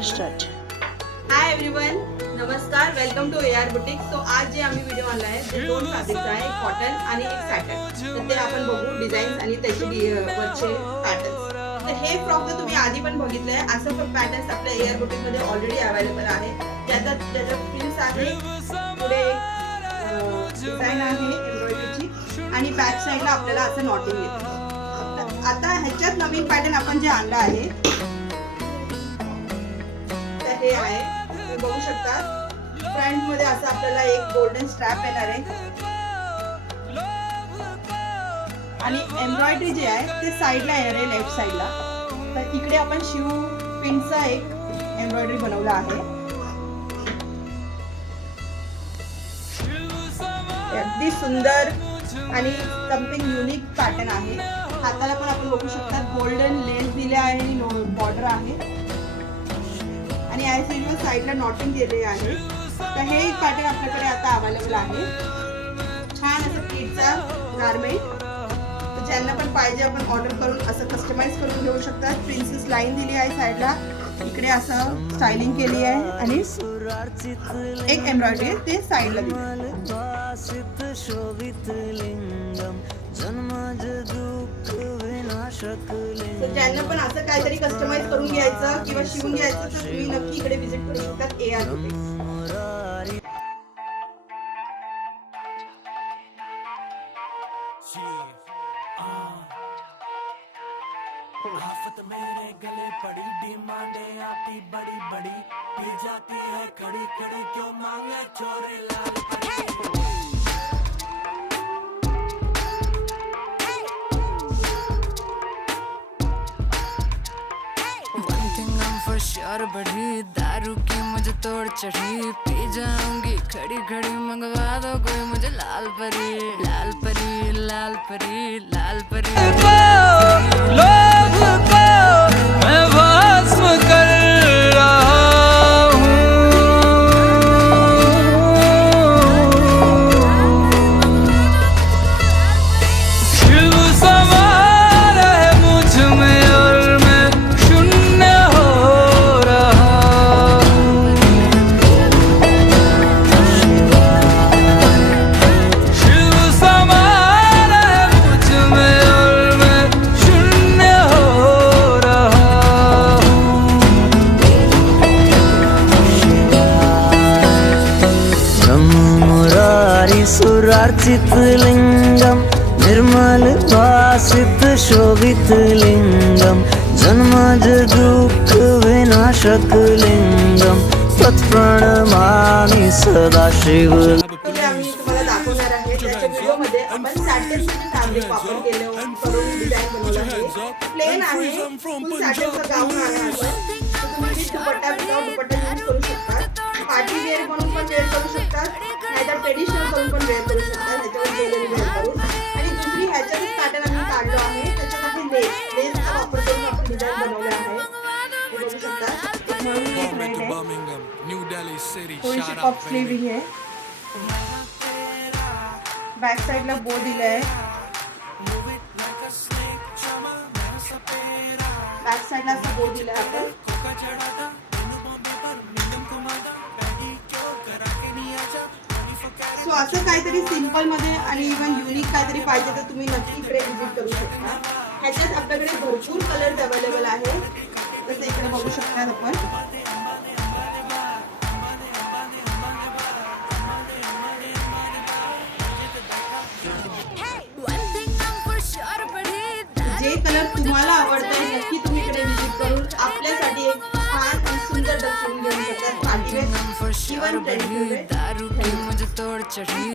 Start. Hi everyone, नमस्कार. Welcome to AR boutique. So आज जे आम्ही व्हिडिओ आणला आहे ते दोन फॅब्रिकचा आहे, कॉटन आणि एक सॅटन. तर ते आपण बघू डिझाईन आणि त्याचे वरचे पॅटर्न्स. तर हे फ्रॉक तर तुम्ही आधी पण बघितलंय. असं पॅटर्न्स आपल्या AR बुटीक मध्ये ऑलरेडी अवेलेबल आहे. ज्याचा फ्रिल्स आहे, पुढे डिझाईन आहे एम्ब्रॉयडरीची आणि बॅक साईडला आपल्याला असं नॉटिंग येतं. आता ह्याच्यात नवीन पॅटर्न आपण जे आणला आहे हे आहे, तुम्ही बघू शकता. फ्रंट मध्ये असं आपल्याला एक गोल्डन स्ट्रॅप येणार आहे आणि एम्ब्रॉयडरी जे आहे ते साईडला येणार आहे, लेफ्ट साईडला. तर इकडे आपण शिव पिनचा एक एम्ब्रॉयडरी बनवला आहे. अगदी सुंदर आणि समथिंग युनिक पॅटर्न आहे. हाताला पण आपण बघू शकता गोल्डन लेस दिले आहे आणि बॉर्डर आहे आणि ॲज युजल साईडला नॉटिंग दिलेली आहे. तर हे एक पॅटर्न आपल्याकडे आता अवेलेबल आहे. छान असं किडचा गारमेंट. तर ज्यांना पण पाहिजे आपण ऑर्डर करून असं कस्टमाइज करून घेऊ शकतात. प्रिन्सेस लाईन दिली आहे साईडला, इकडे असं स्टायलिंग केली आहे आणि एक एम्ब्रॉयडरी आहे ते साईडला दिली. ज्यांना पण असं काहीतरी कस्टमाइज करून घ्यायचं किंवा शिवून घ्यायचं तर तुम्ही नक्की इकडे विजिट करू शकता AR बुटीक. आफत मेरे गले पड़ी, डिमांडे आपकी बड़ी बड़ी, पी जाती है खड़ी खड़ी, क्यों मांगे चोरे लाल परी. श्योर बढ़ी, दारू की मुझे तोड़ चढ़ी, पी जाऊंगी खड़ी खड़ी, मंगवा दो कोई मुझे लाल परी, लाल परी, लाल परी, लाल परी. लोभ को मैं भस्म कर रहा हूँ. शिव समा रहे मुझ में और मैं शून्य हो रहा हूँ. शिव समा रहे मुझ में और मैं शून्य हो रहा हूँ. ब्रह्म मुरारी सुरार्चित लिंगम, निर्मल भासित शोभित लिंगम, जन्मज दुःख विनाशक लिंगम, तत्प्रणमामि सदा शिव. पुढे आम्ही तुम्हाला दाखवणार आहे. त्याच्या व्हिडिओमध्ये आपण सॅटिनचं फॅब्रिक वापर केलं करून डिझाईन बनवलं आहे. प्लेन आहे, फुल सॅटिनचं गाऊन आहे आपण. तर तुम्ही with dupatta without dupatta use करू शकता. पार्टी वेअर म्हणून पण वेअर करू शकता, नाहीतर ट्रेडिशनल करून पण वेअर करू शकता. ह्याच्यावर ज्वेलरी वेअर करून. आणि दुसरी ह्याच्यातच पॅटर्न आम्ही काढलो आहे. त्याच्यात आपण लेसचा वापर करून आपण डिझाईन बनवलं आहे. हे बघू शकता. थोडीशी पफ स्लीव्हिंग आहे. बॅक साईडला बो दिलाय. बॅक साईडला असं बो दिलाय आपण. सो असं काहीतरी सिंपल मध्ये आणि इव्हन युनिक काहीतरी पाहिजे तर तुम्ही नक्की इकडे विजिट करू शकता. ह्याच्यात आपल्याकडे भरपूर कलर्स अवेलेबल आहे. तसं इकडे बघू शकता आपण. जे कलर तुम्हाला आवडतात नक्की तुम्ही इकडे विजिट करून आपल्यासाठी एक छान आणि सुंदर ड्रेस घेऊन शकता. Party wear, even traditional wear.